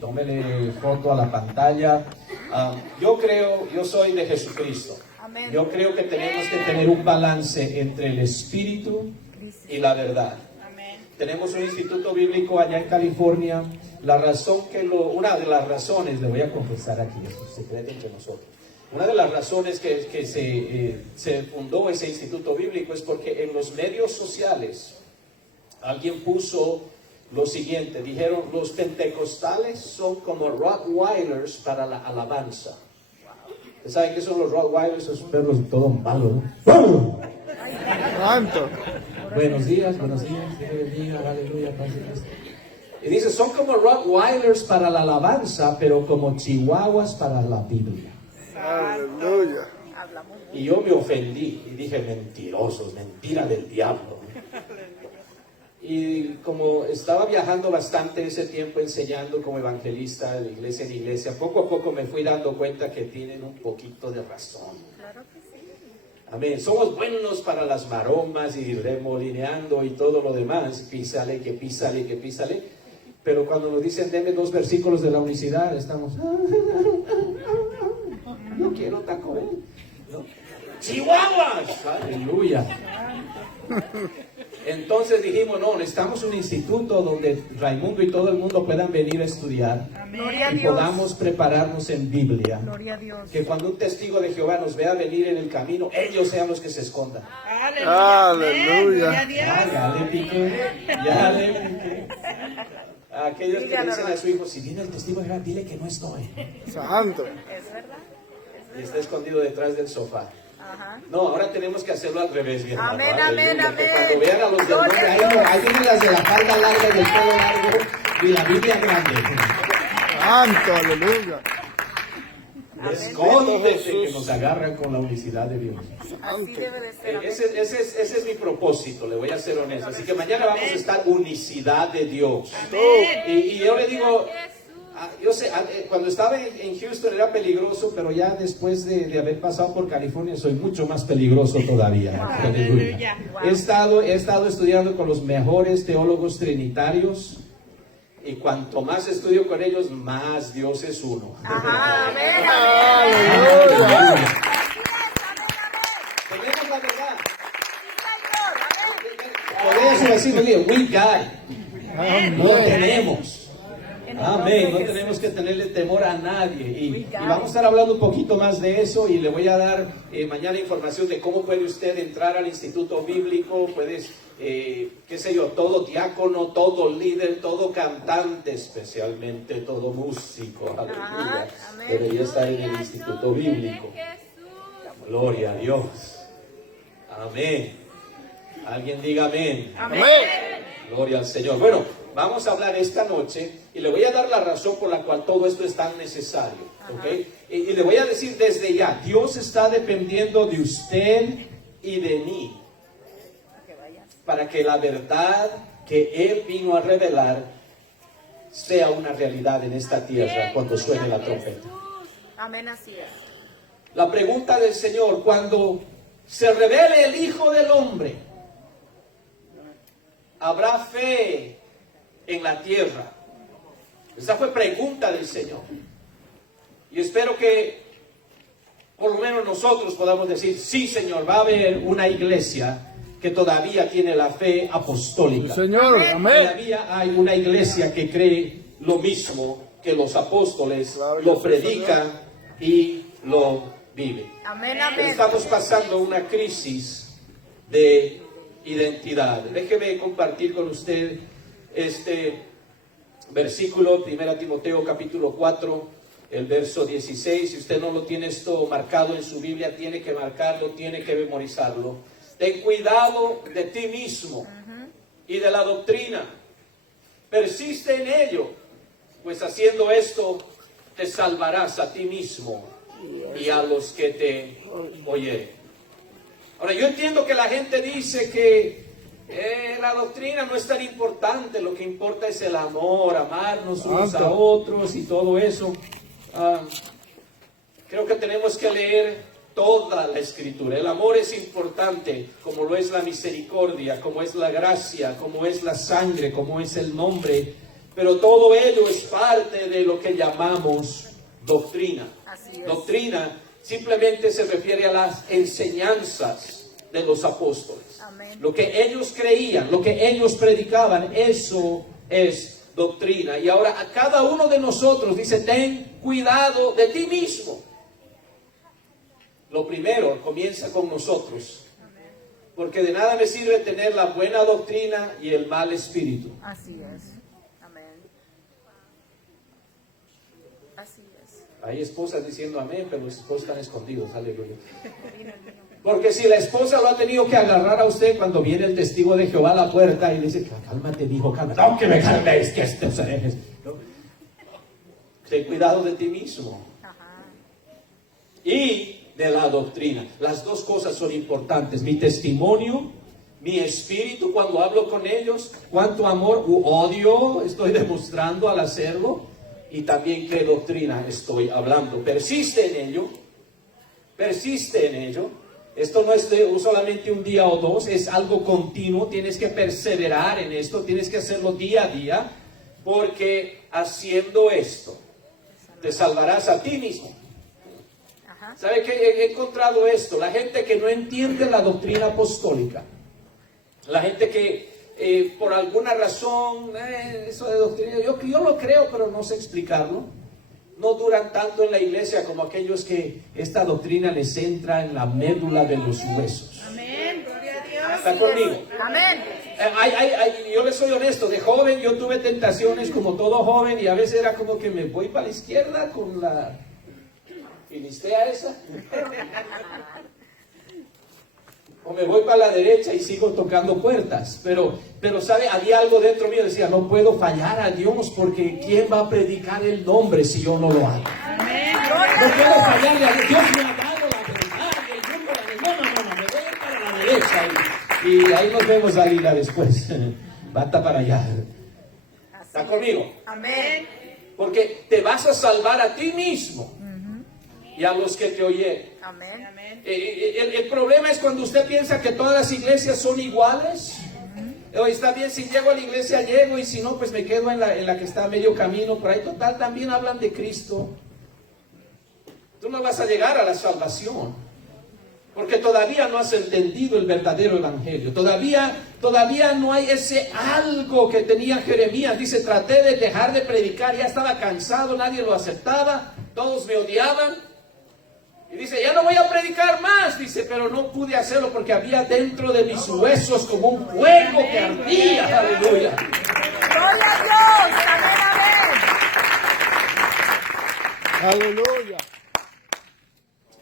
Tómele foto a la pantalla. Yo soy de Jesucristo. Amén. Yo creo que tenemos que tener un balance entre el espíritu y la verdad. Amén. Tenemos un instituto bíblico allá en California. Una de las razones, le voy a confesar aquí, es un secreto entre nosotros. Una de las razones que se fundó ese instituto bíblico es porque en los medios sociales alguien puso lo siguiente, dijeron: los pentecostales son como Rottweilers para la alabanza. ¿Saben qué son los Rottweilers? Esos perros todos malos, ¿no? ¡Santo! Buenos días, Dios bendiga, aleluya, paz y Cristo. Y dice, son como Rottweilers para la alabanza, pero como chihuahuas para la Biblia. ¡Aleluya! Y yo me ofendí y dije, mentirosos, mentira del diablo. Y como estaba viajando bastante ese tiempo enseñando como evangelista de iglesia en iglesia, poco a poco me fui dando cuenta que tienen un poquito de razón. Claro que sí. Amén. Somos buenos para las maromas y remolineando y todo lo demás. Písale, que písale, que písale. Pero cuando nos dicen, denme 2 versículos de la unicidad, estamos... Yo quiero Taco Bell. ¿No? ¡Chihuahuas! ¡Aleluya! Entonces dijimos, no, necesitamos un instituto donde Raimundo y todo el mundo puedan venir a estudiar. Gloria a y Dios. podamos prepararnos en Biblia. Gloria a Dios. Que cuando un testigo de Jehová nos vea venir en el camino, ellos sean los que se escondan. Aleluya. Aleluya. Gloria a Dios. Ya le piqué, ya le piqué. Aquellos que le dicen a su hijo, si viene el testigo de Jehová, dile que no estoy. ¡Santo! Es verdad. Y está escondido detrás del sofá. Ajá. No, ahora tenemos que hacerlo al revés, mi hermano. Amén, Aleluya. amén, Que amén. cuando vean a los del Gloria monte, a ahí, Dios. ahí vienen las de la falda larga y el pelo largo y la Biblia grande. ¡Santo! ¡Aleluya! Escóndete que nos agarran con la unicidad de Dios. Así debe de ser. Amén. Ese es mi propósito, le voy a ser honesto. Así que mañana vamos a estar unicidad de Dios. Y yo le digo, yo sé, cuando estaba en Houston era peligroso, pero ya después de haber pasado por California soy mucho más peligroso todavía. Aleluya. He estado estudiando con los mejores teólogos trinitarios. Y cuanto más estudio con ellos, más Dios es uno. Ajá. Amén. Aleluya. Tenemos la verdad. Por eso decimos, we got. No tenemos. Amén. No tenemos que tenerle temor a nadie. Y vamos a estar hablando un poquito más de eso. Y le voy a dar mañana información de cómo puede usted entrar al instituto bíblico. Puedes, qué sé yo, todo diácono, todo líder, todo cantante, especialmente todo músico. Aleluya. Debería estar en el instituto bíblico. Gloria a Dios. Amén. Alguien diga amén. ¡Amén! Gloria al Señor. Bueno, vamos a hablar esta noche y le voy a dar la razón por la cual todo esto es tan necesario. ¿Ok? Y le voy a decir desde ya, Dios está dependiendo de usted y de mí para que la verdad que Él vino a revelar sea una realidad en esta tierra cuando suene la trompeta. Amén, así es. La pregunta del Señor, cuando se revele el Hijo del Hombre, ¿habrá fe en la tierra? Esa fue pregunta del Señor. Y espero que por lo menos nosotros podamos decir, sí, Señor, va a haber una iglesia que todavía tiene la fe apostólica. ¡Señor! ¡Amén! Todavía hay una iglesia que cree lo mismo que los apóstoles, lo predican y lo viven. Amén, amén. Estamos pasando una crisis de identidad. Déjeme compartir con usted este versículo, 1 Timoteo capítulo 4, el verso 16. Si usted no lo tiene esto marcado en su Biblia, tiene que marcarlo, tiene que memorizarlo. Ten cuidado de ti mismo y de la doctrina. Persiste en ello, pues haciendo esto te salvarás a ti mismo y a los que te oyeren. Ahora, yo entiendo que la gente dice que la doctrina no es tan importante, lo que importa es el amor, amarnos unos a otros y todo eso. Creo que tenemos que leer toda la Escritura. El amor es importante, como lo es la misericordia, como es la gracia, como es la sangre, como es el nombre pero todo ello es parte de lo que llamamos doctrina. Así es. Doctrina simplemente se refiere a las enseñanzas de los apóstoles. Amén. Lo que ellos creían, lo que ellos predicaban, eso es doctrina. Y ahora a cada uno de nosotros dice, ten cuidado de ti mismo. Lo primero comienza con nosotros. Porque de nada me sirve tener la buena doctrina y el mal espíritu. Así es. Amén. Así es. Hay esposas diciendo amén, pero los esposos están escondidos. Aleluya. Porque si la esposa lo ha tenido que agarrar a usted cuando viene el testigo de Jehová a la puerta y le dice, cálmate, hijo, cálmate. No, que me calmes, que estos herejes. ¿No? Ten cuidado de ti mismo. Ajá. Y de la doctrina. Las dos cosas son importantes. Mi testimonio, mi espíritu cuando hablo con ellos, cuánto amor u odio estoy demostrando al hacerlo, y también qué doctrina estoy hablando. Persiste en ello. Persiste en ello. Esto no es de solamente un día o dos, es algo continuo. Tienes que perseverar en esto, tienes que hacerlo día a día, porque haciendo esto te salvarás a ti mismo. Ajá. ¿Sabe qué? He encontrado esto. La gente que no entiende la doctrina apostólica, la gente que por alguna razón, eso de doctrina, yo lo creo, pero no sé explicarlo, no duran tanto en la iglesia como aquellos que esta doctrina les entra en la médula de los huesos. Amén. Gloria a Dios. ¿Está conmigo? Amén. Yo les soy honesto, de joven yo tuve tentaciones como todo joven, y a veces era como que me voy para la izquierda con la filistea esa, o me voy para la derecha y sigo tocando puertas, pero sabe, había algo dentro mío, decía, no puedo fallar a Dios, porque ¿quién va a predicar el nombre si yo no lo hago? Amén. No puedo fallarle a Dios. Dios me ha dado la verdad, y yo no, me voy a ir para la derecha, y ahí nos vemos, Dalila, después. Bata para allá. ¿Está conmigo? Amén. Porque te vas a salvar a ti mismo y a los que te oyen. Amén. El problema es cuando usted piensa que todas las iglesias son iguales. Está bien, si llego a la iglesia, llego, y si no, pues me quedo en la que está a medio camino por ahí. Total, también hablan de Cristo. Tú no vas a llegar a la salvación, porque todavía no has entendido el verdadero evangelio. Todavía no hay ese algo que tenía Jeremías. Dice, traté de dejar de predicar, ya estaba cansado, nadie lo aceptaba, todos me odiaban. Y dice, ya no voy a predicar más. Dice, pero no pude hacerlo porque había dentro de mis huesos como un fuego que ardía. Aleluya. Gloria a Dios. Amén. Amén. Aleluya.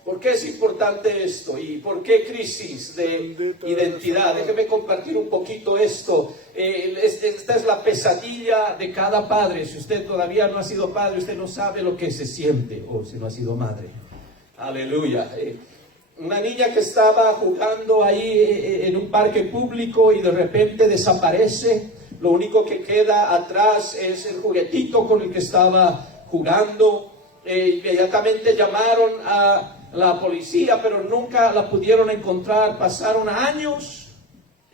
¿Por qué es importante esto? ¿Y por qué crisis de identidad? Déjeme compartir un poquito esto. Esta es la pesadilla de cada padre. Si usted todavía no ha sido padre, usted no sabe lo que se siente, o si no ha sido madre. Aleluya. Una niña que estaba jugando ahí en un parque público y de repente desaparece. Lo único que queda atrás es el juguetito con el que estaba jugando. Inmediatamente llamaron a la policía, pero nunca la pudieron encontrar. Pasaron años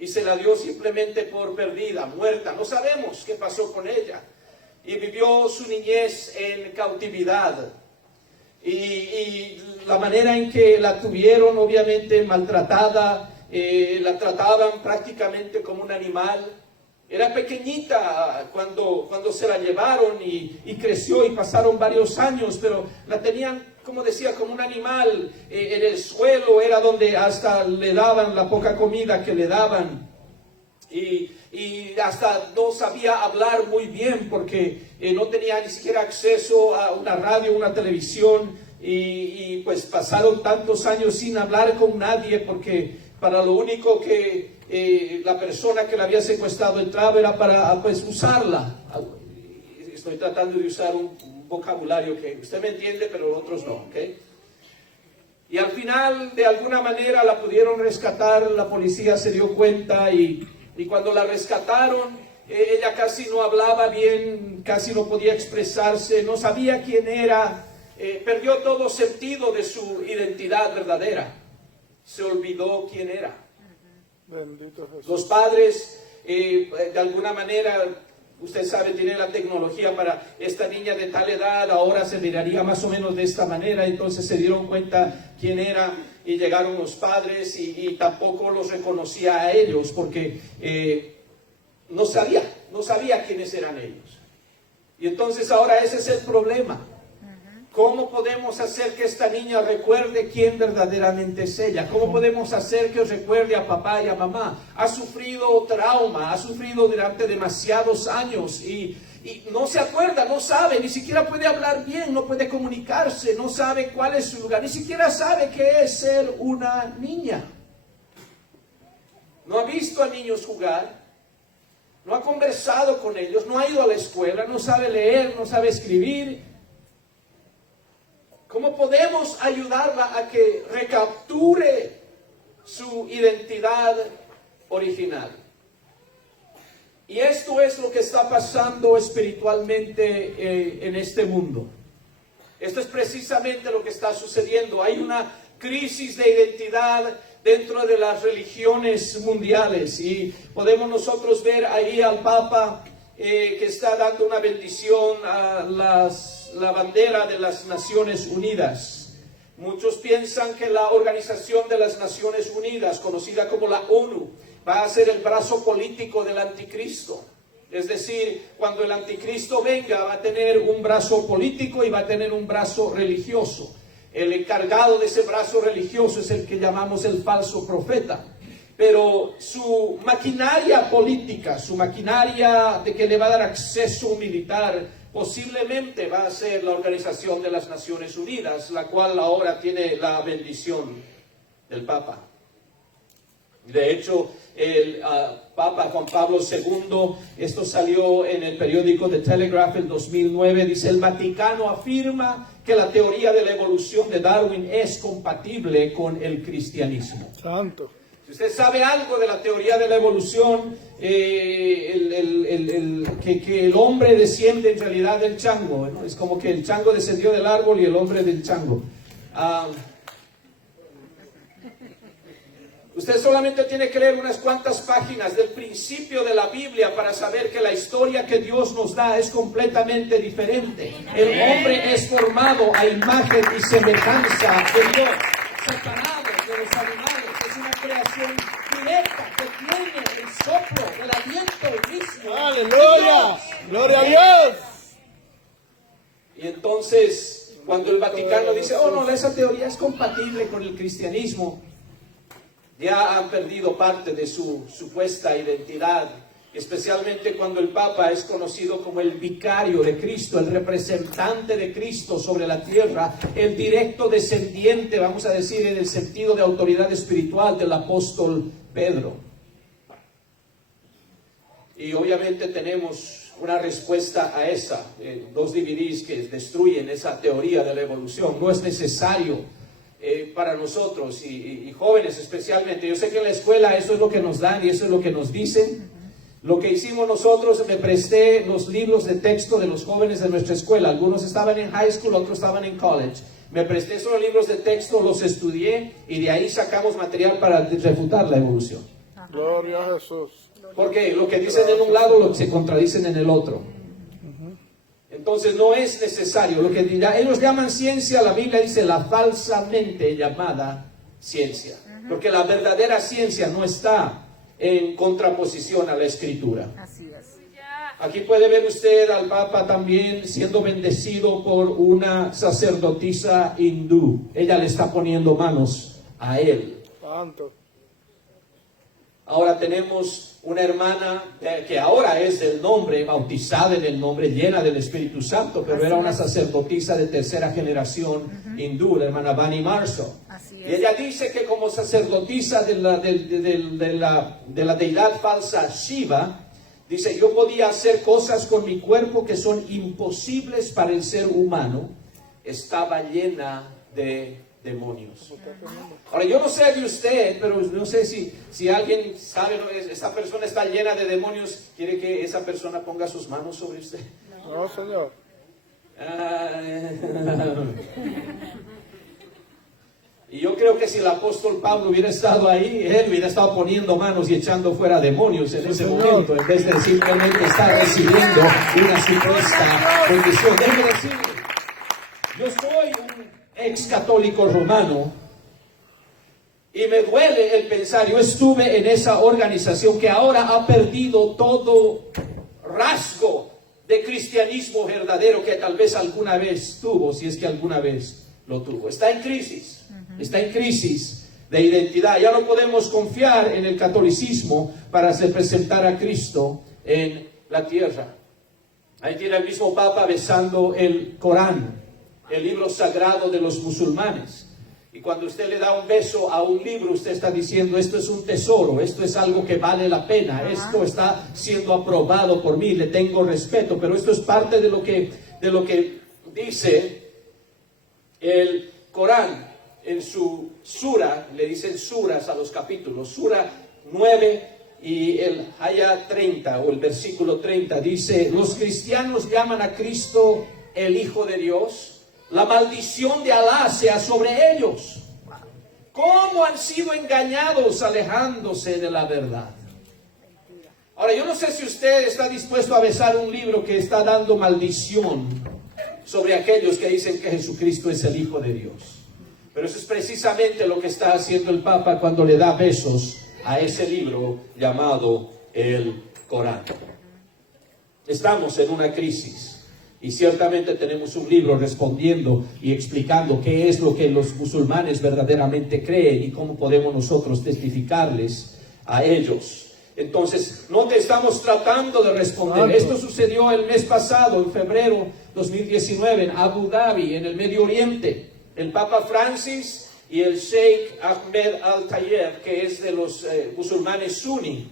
y se la dio simplemente por perdida, muerta. No sabemos qué pasó con ella. Y vivió su niñez en cautividad. Y la manera en que la tuvieron, obviamente maltratada, la trataban prácticamente como un animal. Era pequeñita cuando se la llevaron, y creció, y pasaron varios años, pero la tenían, como decía, como un animal. En el suelo era donde hasta le daban la poca comida que le daban. Y hasta no sabía hablar muy bien porque no tenía ni siquiera acceso a una radio, una televisión, y pues pasaron tantos años sin hablar con nadie, porque para lo único que la persona que la había secuestrado entraba era para pues usarla. Estoy tratando de usar un vocabulario que usted me entiende, pero otros no, ¿ok? Y al final, de alguna manera, la pudieron rescatar. La policía se dio cuenta, y cuando la rescataron, ella casi no hablaba bien, casi no podía expresarse, no sabía quién era, perdió todo sentido de su identidad verdadera, se olvidó quién era. Bendito Jesús. Los padres, de alguna manera, usted sabe, tiene la tecnología para esta niña de tal edad, ahora se miraría más o menos de esta manera. Entonces se dieron cuenta quién era y llegaron los padres y tampoco los reconocía a ellos porque no sabía quiénes eran ellos. Y entonces ahora ese es el problema. ¿Cómo podemos hacer que esta niña recuerde quién verdaderamente es ella? ¿Cómo podemos hacer que recuerde a papá y a mamá? Ha sufrido trauma, ha sufrido durante demasiados años y no se acuerda, no sabe, ni siquiera puede hablar bien, no puede comunicarse, no sabe cuál es su lugar, ni siquiera sabe qué es ser una niña. No ha visto a niños jugar, no ha conversado con ellos, no ha ido a la escuela, no sabe leer, no sabe escribir. ¿Cómo podemos ayudarla a que recapture su identidad original? Y esto es lo que está pasando espiritualmente en este mundo. Esto es precisamente lo que está sucediendo. Hay una crisis de identidad dentro de las religiones mundiales y podemos nosotros ver ahí al Papa que está dando una bendición a la bandera de las Naciones Unidas. Muchos piensan que la Organización de las Naciones Unidas, conocida como la ONU, va a ser el brazo político del anticristo. Es decir, cuando el anticristo venga, va a tener un brazo político y va a tener un brazo religioso. El encargado de ese brazo religioso es el que llamamos el falso profeta. Pero su maquinaria política, su maquinaria de que le va a dar acceso militar, posiblemente va a ser la Organización de las Naciones Unidas, la cual ahora tiene la bendición del Papa. De hecho, el Papa Juan Pablo II, esto salió en el periódico The Telegraph en 2009, dice: el Vaticano afirma que la teoría de la evolución de Darwin es compatible con el cristianismo. Santo. Si usted sabe algo de la teoría de la evolución, que el hombre desciende en realidad del chango, ¿no? Es como que el chango descendió del árbol y el hombre del chango. Usted solamente tiene que leer unas cuantas páginas del principio de la Biblia para saber que la historia que Dios nos da es completamente diferente. El hombre es formado a imagen y semejanza de Dios, separado de los animales. Es una creación directa que tiene el soplo del aliento mismo. ¡Aleluya! ¡Gloria a Dios! Y entonces, cuando el Vaticano dice: oh no, esa teoría es compatible con el cristianismo, ya han perdido parte de su supuesta identidad, especialmente cuando el Papa es conocido como el vicario de Cristo, el representante de Cristo sobre la tierra, el directo descendiente, vamos a decir, en el sentido de autoridad espiritual del apóstol Pedro. Y obviamente tenemos una respuesta a esa, dos DVDs que destruyen esa teoría de la evolución. No es necesario para nosotros y jóvenes especialmente. Yo sé que en la escuela eso es lo que nos dan y eso es lo que nos dicen. Lo que hicimos nosotros, me presté los libros de texto de los jóvenes de nuestra escuela. Algunos estaban en high school, otros estaban en college. Me presté esos libros de texto, los estudié y de ahí sacamos material para refutar la evolución. Gloria a Jesús. Porque lo que dicen en un lado lo se contradicen en el otro. Entonces no es necesario. Lo que ellos llaman ciencia, la Biblia dice la falsamente llamada ciencia. Porque la verdadera ciencia no está en contraposición a la Escritura. Así es. Aquí puede ver usted al Papa también siendo bendecido por una sacerdotisa hindú. Ella le está poniendo manos a él. Santo. Ahora tenemos una hermana que ahora es del nombre, bautizada en el nombre, llena del Espíritu Santo, pero era una sacerdotisa de tercera generación hindú, la hermana Bani Marshall. Y ella dice que como sacerdotisa de la deidad falsa Shiva, dice: yo podía hacer cosas con mi cuerpo que son imposibles para el ser humano. Estaba llena de demonios. Ahora, yo no sé de usted, pero no sé si alguien sabe, esta persona está llena de demonios. ¿Quiere que esa persona ponga sus manos sobre usted? No, Señor. Y yo creo que si el apóstol Pablo hubiera estado ahí, él hubiera estado poniendo manos y echando fuera demonios en ese momento, en vez de simplemente estar recibiendo una supuesta bendición. Déjeme decirle, yo soy un ex católico romano y me duele el pensar, yo estuve en esa organización que ahora ha perdido todo rasgo de cristianismo verdadero que tal vez alguna vez tuvo, si es que alguna vez lo tuvo. Está en crisis. Está en crisis de identidad. Ya no podemos confiar en el catolicismo para representar a Cristo en la tierra. Ahí tiene el mismo Papa besando el Corán, el libro sagrado de los musulmanes. Y cuando usted le da un beso a un libro, usted está diciendo, esto es un tesoro, esto es algo que vale la pena, esto está siendo aprobado por mí, le tengo respeto. Pero esto es parte de lo que dice el Corán. En su sura, le dicen suras a los capítulos, sura 9 y el ayah 30 o el versículo 30 dice, los cristianos llaman a Cristo el Hijo de Dios, la maldición de Alá sea sobre ellos. ¿Cómo han sido engañados alejándose de la verdad? Ahora, yo no sé si usted está dispuesto a besar un libro que está dando maldición sobre aquellos que dicen que Jesucristo es el Hijo de Dios. Pero eso es precisamente lo que está haciendo el Papa cuando le da besos a ese libro llamado el Corán. Estamos en una crisis y ciertamente tenemos un libro respondiendo y explicando qué es lo que los musulmanes verdaderamente creen y cómo podemos nosotros testificarles a ellos. Entonces, no te estamos tratando de responder. Esto sucedió el mes pasado, en febrero 2019, en Abu Dhabi, en el Medio Oriente. El Papa Francis y el Sheikh Ahmed Al-Tayeb, que es de los musulmanes suní,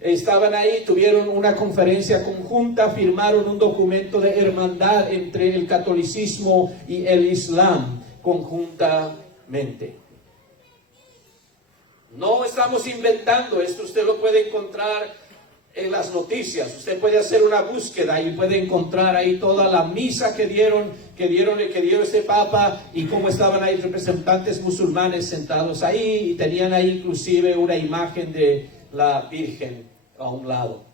estaban ahí, tuvieron una conferencia conjunta, firmaron un documento de hermandad entre el catolicismo y el islam conjuntamente. No estamos inventando esto, usted lo puede encontrar en las noticias. Usted puede hacer una búsqueda y puede encontrar ahí toda la misa que dio este Papa y cómo estaban ahí representantes musulmanes sentados ahí y tenían ahí inclusive una imagen de la Virgen a un lado.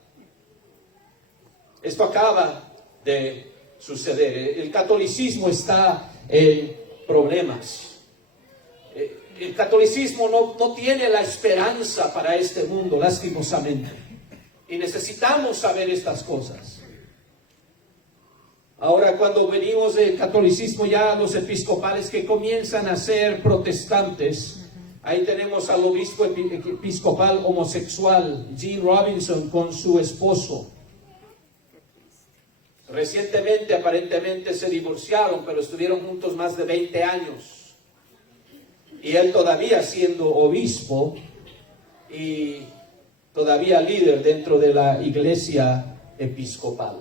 Esto acaba de suceder. El catolicismo está en problemas. El catolicismo no tiene la esperanza para este mundo, lastimosamente. Y necesitamos saber estas cosas. Ahora, cuando venimos del catolicismo, ya los episcopales que comienzan a ser protestantes, ahí tenemos al obispo episcopal homosexual, Gene Robinson, con su esposo. Recientemente, aparentemente, se divorciaron, pero estuvieron juntos más de 20 años. Y él todavía siendo obispo y todavía líder dentro de la iglesia episcopal.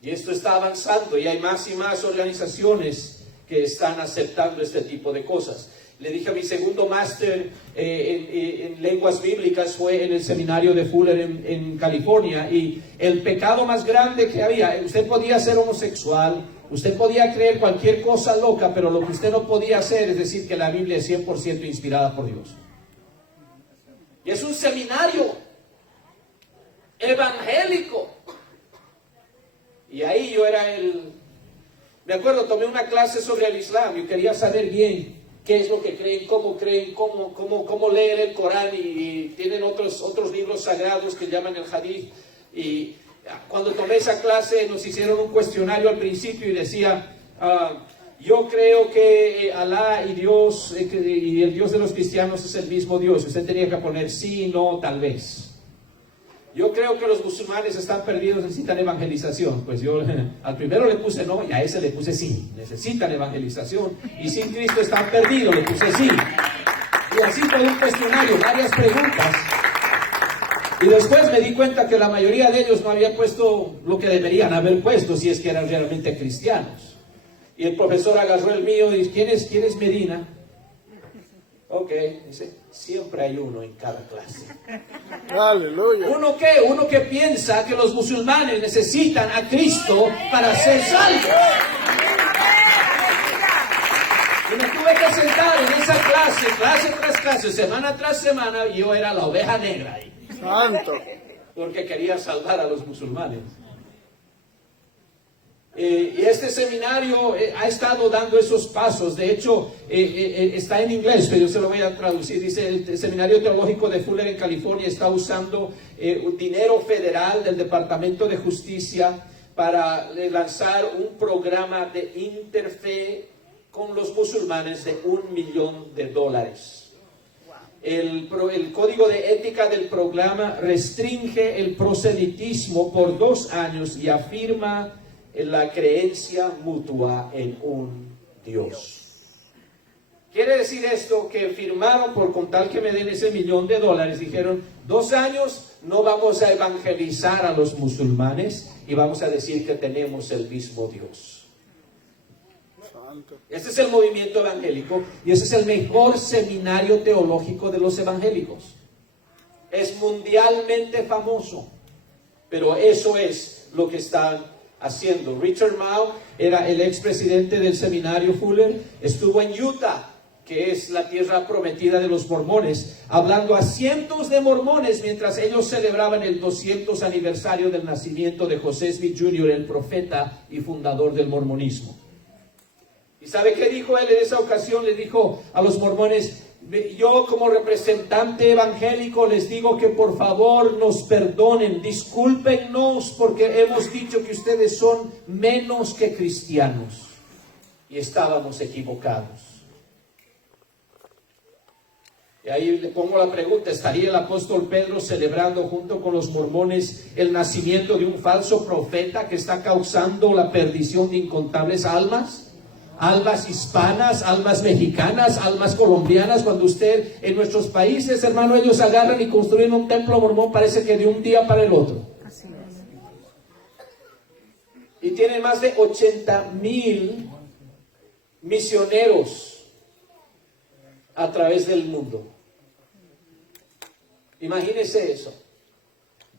Y esto está avanzando y hay más y más organizaciones que están aceptando este tipo de cosas. Le dije, mi segundo máster en lenguas bíblicas fue en el seminario de Fuller en California, y el pecado más grande que había, usted podía ser homosexual, usted podía creer cualquier cosa loca, pero lo que usted no podía hacer es decir que la Biblia es 100% inspirada por Dios. Y es un seminario evangélico. Y ahí yo era me acuerdo, tomé una clase sobre el Islam. Yo quería saber bien qué es lo que creen, cómo leen el Corán. Y tienen otros libros sagrados que llaman el Hadith. Y cuando tomé esa clase nos hicieron un cuestionario al principio y decía... yo creo que Alá y Dios y el Dios de los cristianos es el mismo Dios. Usted tenía que poner sí, no, tal vez. Yo creo que los musulmanes están perdidos, necesitan evangelización. Pues yo al primero le puse no y a ese le puse sí. Necesitan evangelización y sin Cristo están perdidos, le puse sí. Y así todo un cuestionario, varias preguntas. Y después me di cuenta que la mayoría de ellos no habían puesto lo que deberían haber puesto si es que eran realmente cristianos. Y el profesor agarró el mío y dice, ¿quién es Medina? Ok, dice, siempre hay uno en cada clase. Aleluya. ¿Uno qué? Uno que piensa que los musulmanes necesitan a Cristo para ser salvos. Y me tuve que sentar en esa clase tras clase, semana tras semana, y yo era la oveja negra ahí. Santo. Porque quería salvar a los musulmanes. Y este seminario ha estado dando esos pasos. De hecho, está en inglés, pero yo se lo voy a traducir. Dice: el Seminario Teológico de Fuller en California está usando dinero federal del Departamento de Justicia para lanzar un programa de interfe con los musulmanes de $1 millón. El código de ética del programa restringe el proselitismo por 2 años y afirma la creencia mutua en un Dios. Quiere decir esto que firmaron por con tal que me den ese $1 millón. Dijeron: 2 años no vamos a evangelizar a los musulmanes y vamos a decir que tenemos el mismo Dios. Santo. Este es el movimiento evangélico y ese es el mejor seminario teológico de los evangélicos. Es mundialmente famoso, pero eso es lo que están haciendo. Richard Mouw era el expresidente del seminario Fuller, estuvo en Utah, que es la tierra prometida de los mormones, hablando a cientos de mormones mientras ellos celebraban el 200 aniversario del nacimiento de José Smith Jr., el profeta y fundador del mormonismo. ¿Y sabe qué dijo él en esa ocasión? Le dijo a los mormones: yo como representante evangélico les digo que por favor nos perdonen, discúlpennos porque hemos dicho que ustedes son menos que cristianos. Y estábamos equivocados. Y ahí le pongo la pregunta: ¿estaría el apóstol Pedro celebrando junto con los mormones el nacimiento de un falso profeta que está causando la perdición de incontables almas? Almas hispanas, almas mexicanas, almas colombianas. Cuando usted, en nuestros países, hermano, ellos agarran y construyen un templo mormón, parece que de un día para el otro. Así es. Y tienen más de 80,000 misioneros a través del mundo. Imagínese eso.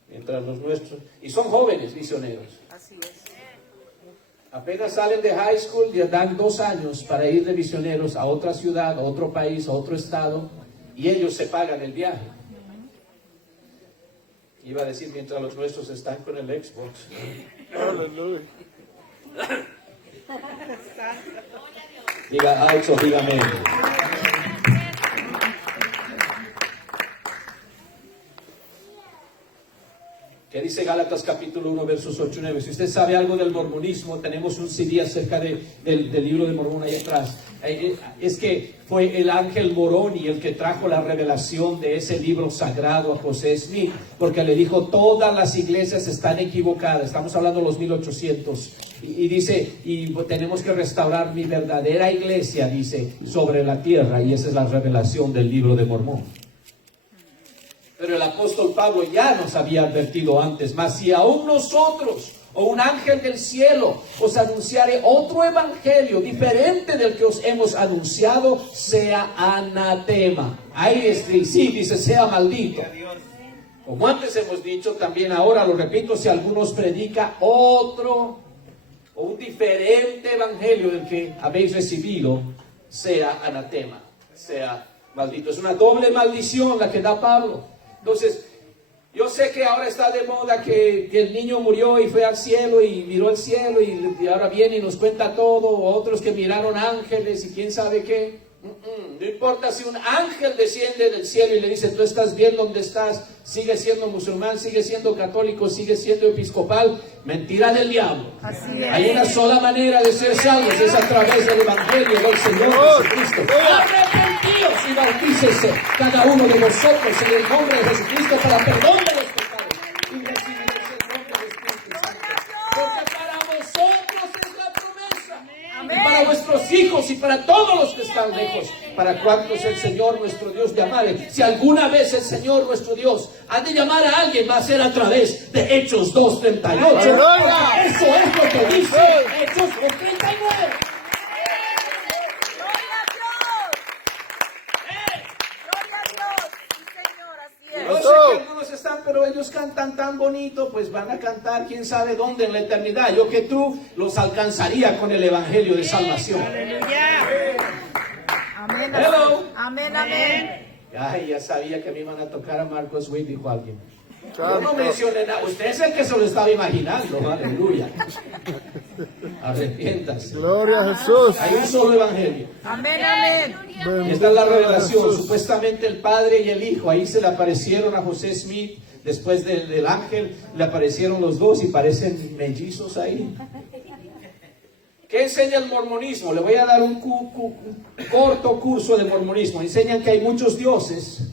Mientras los nuestros, y son jóvenes misioneros. Así es. Apenas salen de high school, ya dan 2 años para ir de misioneros a otra ciudad, a otro país, a otro estado, y ellos se pagan el viaje. Iba a decir mientras los nuestros están con el Xbox. Aleluya. Diga ouch o dígame. ¿Qué dice Gálatas capítulo 1 versos 8 y 9? Si usted sabe algo del mormonismo, tenemos un CD acerca del libro de Mormón ahí atrás. Es que fue el ángel Moroni el que trajo la revelación de ese libro sagrado a José Smith, porque le dijo: todas las iglesias están equivocadas. Estamos hablando de los 1800. Y dice: y tenemos que restaurar mi verdadera iglesia, dice, sobre la tierra. Y esa es la revelación del libro de Mormón. Pero el apóstol Pablo ya nos había advertido antes: mas si aún nosotros o un ángel del cielo os anunciare otro evangelio diferente del que os hemos anunciado, sea anatema. Ahí sí, dice: sea maldito. Como antes hemos dicho, también ahora lo repito: si alguno os predica otro o un diferente evangelio del que habéis recibido, sea anatema, sea maldito. Es una doble maldición la que da Pablo. Entonces, yo sé que ahora está de moda que el niño murió y fue al cielo y miró al cielo y ahora viene y nos cuenta todo, o otros que miraron ángeles y quién sabe qué. No importa si un ángel desciende del cielo y le dice: tú estás bien donde estás, sigue siendo musulmán, sigue siendo católico, sigue siendo episcopal. Mentira del diablo. Así es. Hay una sola manera de ser salvos, es a través del evangelio del Señor Jesucristo. Arrepentíos y bautícese cada uno de vosotros en el nombre de Jesucristo para perdón de los pecados y recibiréis el don del Espíritu Santo. Porque para vosotros es la promesa, y para vuestros hijos y para todos los que están lejos, para cuantos el Señor nuestro Dios llamare. Si alguna vez el Señor nuestro Dios ha de llamar a alguien, va a ser a través de Hechos 2:38. Porque eso es lo que dice Hechos 2:39. Yo sé que algunos están, pero ellos cantan tan bonito, pues van a cantar quién sabe dónde en la eternidad. Yo que tú los alcanzaría con el evangelio de salvación. Amén. Hello. Amén, amén. Ay, ya sabía que me iban a tocar a Marcos Witt, dijo alguien. Yo no Santo. mencioné nada. Usted es el que se lo estaba imaginando. Aleluya. Arrepiéntase. Gloria a Jesús. Hay un solo evangelio. Amén, amén. Y esta es la Bendito revelación. Jesús. Supuestamente el Padre y el Hijo, ahí se le aparecieron a José Smith. Después del ángel, le aparecieron los dos y parecen mellizos ahí. ¿Qué enseña el mormonismo? Le voy a dar un corto curso de mormonismo. Enseñan que hay muchos dioses,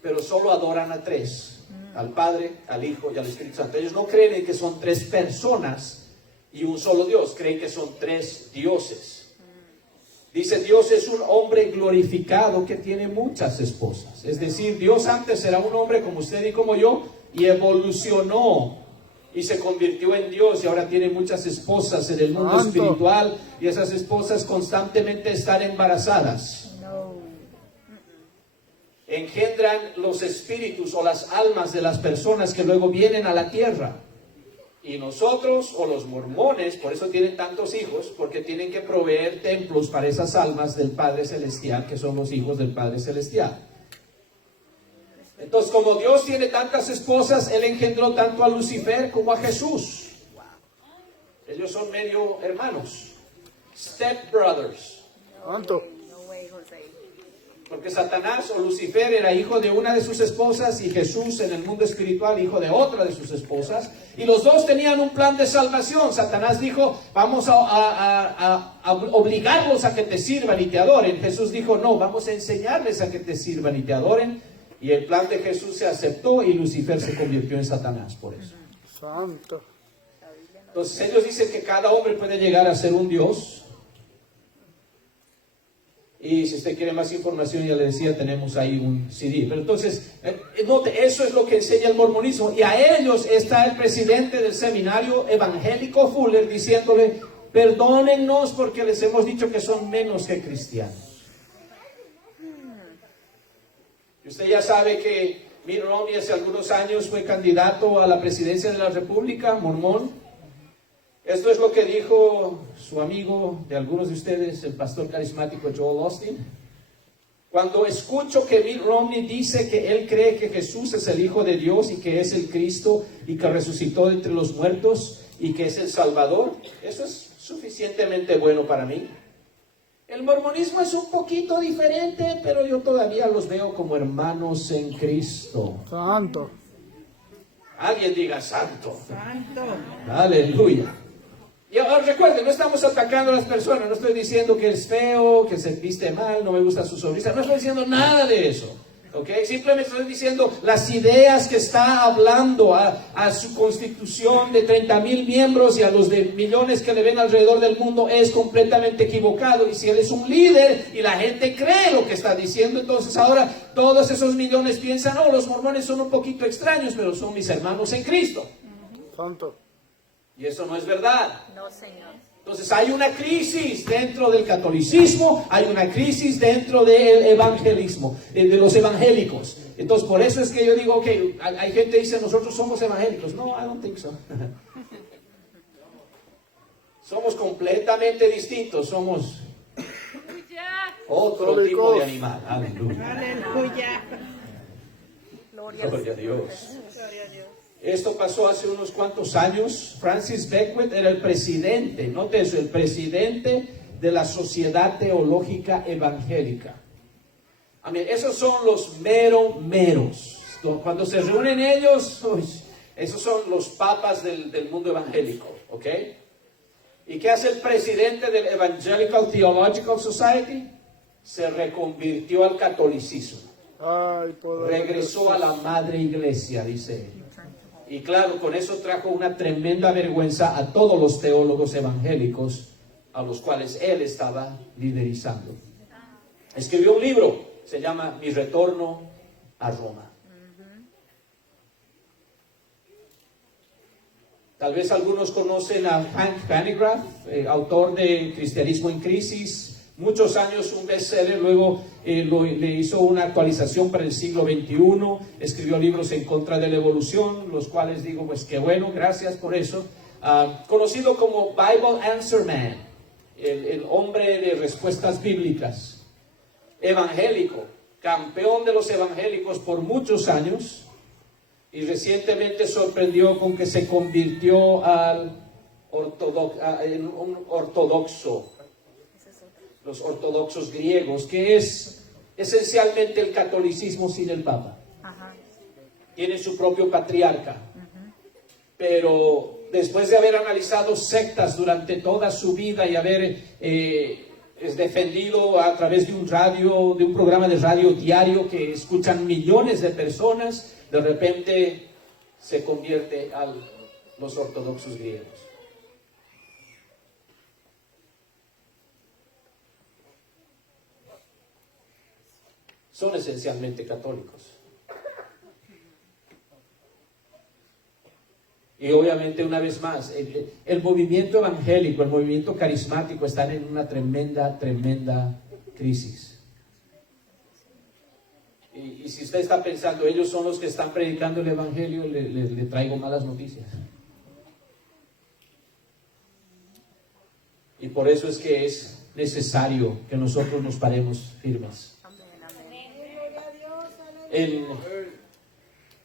pero solo adoran a tres: al Padre, al Hijo y al Espíritu Santo. Ellos no creen en que son tres personas y un solo Dios, creen que son tres dioses. Dice, Dios es un hombre glorificado que tiene muchas esposas. Es decir, Dios antes era un hombre como usted y como yo, y evolucionó y se convirtió en Dios, y ahora tiene muchas esposas en el mundo Santo. espiritual, y esas esposas constantemente están embarazadas. Engendran los espíritus o las almas de las personas que luego vienen a la tierra. Y nosotros, o los mormones, por eso tienen tantos hijos, porque tienen que proveer templos para esas almas del Padre Celestial, que son los hijos del Padre Celestial. Entonces, como Dios tiene tantas esposas, Él engendró tanto a Lucifer como a Jesús. Ellos son medio hermanos, step brothers. Santo. No way, José. Porque Satanás o Lucifer era hijo de una de sus esposas, y Jesús en el mundo espiritual hijo de otra de sus esposas, y los dos tenían un plan de salvación. Satanás dijo, vamos a obligarlos a que te sirvan y te adoren. Jesús dijo, no, vamos a enseñarles a que te sirvan y te adoren. Y el plan de Jesús se aceptó, y Lucifer se convirtió en Satanás por eso. Santo. Entonces ellos dicen que cada hombre puede llegar a ser un Dios. Y si usted quiere más información, ya le decía, tenemos ahí un CD. Pero entonces, note, eso es lo que enseña el mormonismo. Y a ellos está el presidente del seminario evangélico Fuller diciéndole, perdónennos porque les hemos dicho que son menos que cristianos. Y usted ya sabe que Mitt Romney hace algunos años fue candidato a la presidencia de la República, mormón. Esto es lo que dijo su amigo de algunos de ustedes, el pastor carismático Joel Austin. Cuando escucho que Mitt Romney dice que él cree que Jesús es el Hijo de Dios y que es el Cristo y que resucitó de entre los muertos y que es el Salvador, eso es suficientemente bueno para mí. El mormonismo es un poquito diferente, pero yo todavía los veo como hermanos en Cristo. Santo. Alguien diga santo. Santo. Aleluya. Y ahora recuerden, no estamos atacando a las personas, no estoy diciendo que es feo, que se viste mal, no me gusta su sonrisa, no estoy diciendo nada de eso, ¿ok? Simplemente estoy diciendo las ideas que está hablando a su constitución de 30,000 miembros y a los de millones que le ven alrededor del mundo es completamente equivocado. Y si él es un líder y la gente cree lo que está diciendo, entonces ahora todos esos millones piensan, oh, los mormones son un poquito extraños, pero son mis hermanos en Cristo. Santo. Y eso no es verdad. No, Señor. Entonces hay una crisis dentro del catolicismo, hay una crisis dentro del evangelismo, de los evangélicos. Entonces por eso es que yo digo, ok, hay gente que dice, nosotros somos evangélicos. No, I don't think so. Somos completamente distintos, somos otro tipo de animal. Aleluya. Aleluya. Gloria al Gloria a Dios. Gloria a Dios. Esto pasó hace unos cuantos años. Francis Beckwith era el presidente, note eso, el presidente de la Sociedad Teológica Evangélica. Esos son los meros. Cuando se reúnen ellos, esos son los papas del mundo evangélico, ¿ok? ¿Y qué hace el presidente del Evangelical Theological Society? Se reconvirtió al catolicismo. Ay, poder. Regresó a la madre iglesia, dice él. Y claro, con eso trajo una tremenda vergüenza a todos los teólogos evangélicos a los cuales él estaba liderizando. Escribió un libro, se llama Mi retorno a Roma. Tal vez algunos conocen a Hank Hanegraaff, autor de Cristianismo en Crisis. Muchos años un bestseller, luego le hizo una actualización para el siglo XXI, escribió libros en contra de la evolución, los cuales digo, pues qué bueno, gracias por eso. Conocido como Bible Answer Man, el hombre de respuestas bíblicas. evangélico, campeón de los evangélicos por muchos años, y recientemente sorprendió con que se convirtió en un ortodoxo, los ortodoxos griegos, que es esencialmente el catolicismo sin el Papa. Ajá. Tienen su propio patriarca, pero después de haber analizado sectas durante toda su vida y haber defendido a través de un programa de radio diario que escuchan millones de personas, de repente se convierte a los ortodoxos griegos. Son esencialmente católicos. Y obviamente, una vez más, el movimiento evangélico, el movimiento carismático están en una tremenda crisis. Y si usted está pensando, ellos son los que están predicando el evangelio, le traigo malas noticias. Y por eso es que es necesario que nosotros nos paremos firmes.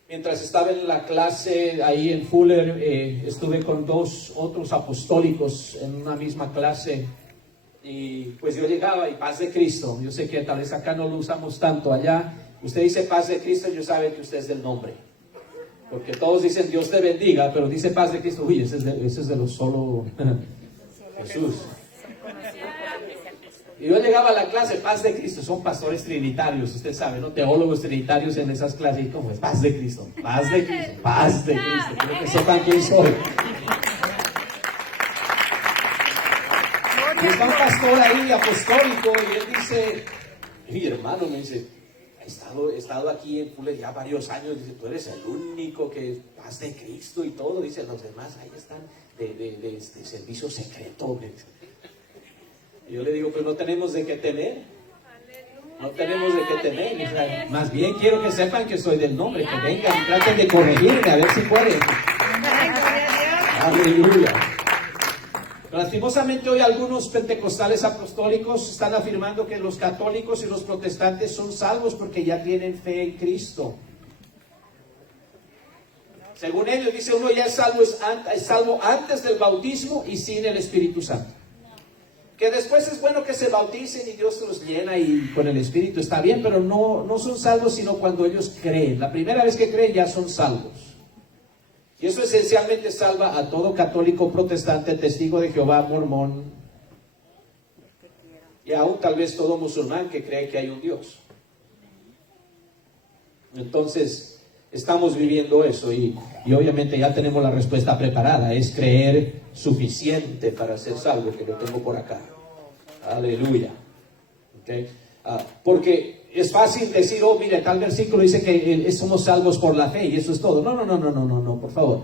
Mientras estaba en la clase ahí en Fuller, estuve con dos otros apostólicos en una misma clase, y pues yo llegaba y paz de Cristo. Yo sé que tal vez acá no lo usamos tanto. Allá usted dice paz de Cristo, yo sabe que usted es del nombre, porque todos dicen Dios te bendiga, pero dice paz de Cristo, uy, ese es de los solo Jesús. Y yo llegaba a la clase, paz de Cristo, son pastores trinitarios, usted sabe, ¿no? Teólogos trinitarios en esas clases. ¿Y cómo es? Paz de Cristo, paz de Cristo, paz de Cristo. Quiero que sepan quién soy. Y está un pastor ahí apostólico y él dice, mi hermano me dice, he estado aquí en Fuller ya varios años, dice, tú eres el único que paz de Cristo y todo, dice, los demás ahí están de servicio secreto. Y yo le digo, pues no tenemos de qué temer. No tenemos de qué temer. Más bien quiero que sepan que soy del nombre, que vengan y traten de corregirme, a ver si pueden. Aleluya. Lastimosamente hoy algunos pentecostales apostólicos están afirmando que los católicos y los protestantes son salvos porque ya tienen fe en Cristo. Según ellos, dice, uno ya es salvo antes del bautismo y sin el Espíritu Santo. Que después es bueno que se bauticen y Dios los llena y con el Espíritu está bien, pero no son salvos sino cuando ellos creen. La primera vez que creen ya son salvos. Y eso esencialmente salva a todo católico, protestante, testigo de Jehová, mormón, y aún tal vez todo musulmán que cree que hay un Dios. Entonces, estamos viviendo eso y obviamente ya tenemos la respuesta preparada. Es creer suficiente para ser salvo, que lo tengo por acá. Aleluya. Okay. Porque es fácil decir, oh, mire, tal versículo dice que somos salvos por la fe y eso es todo. No, por favor.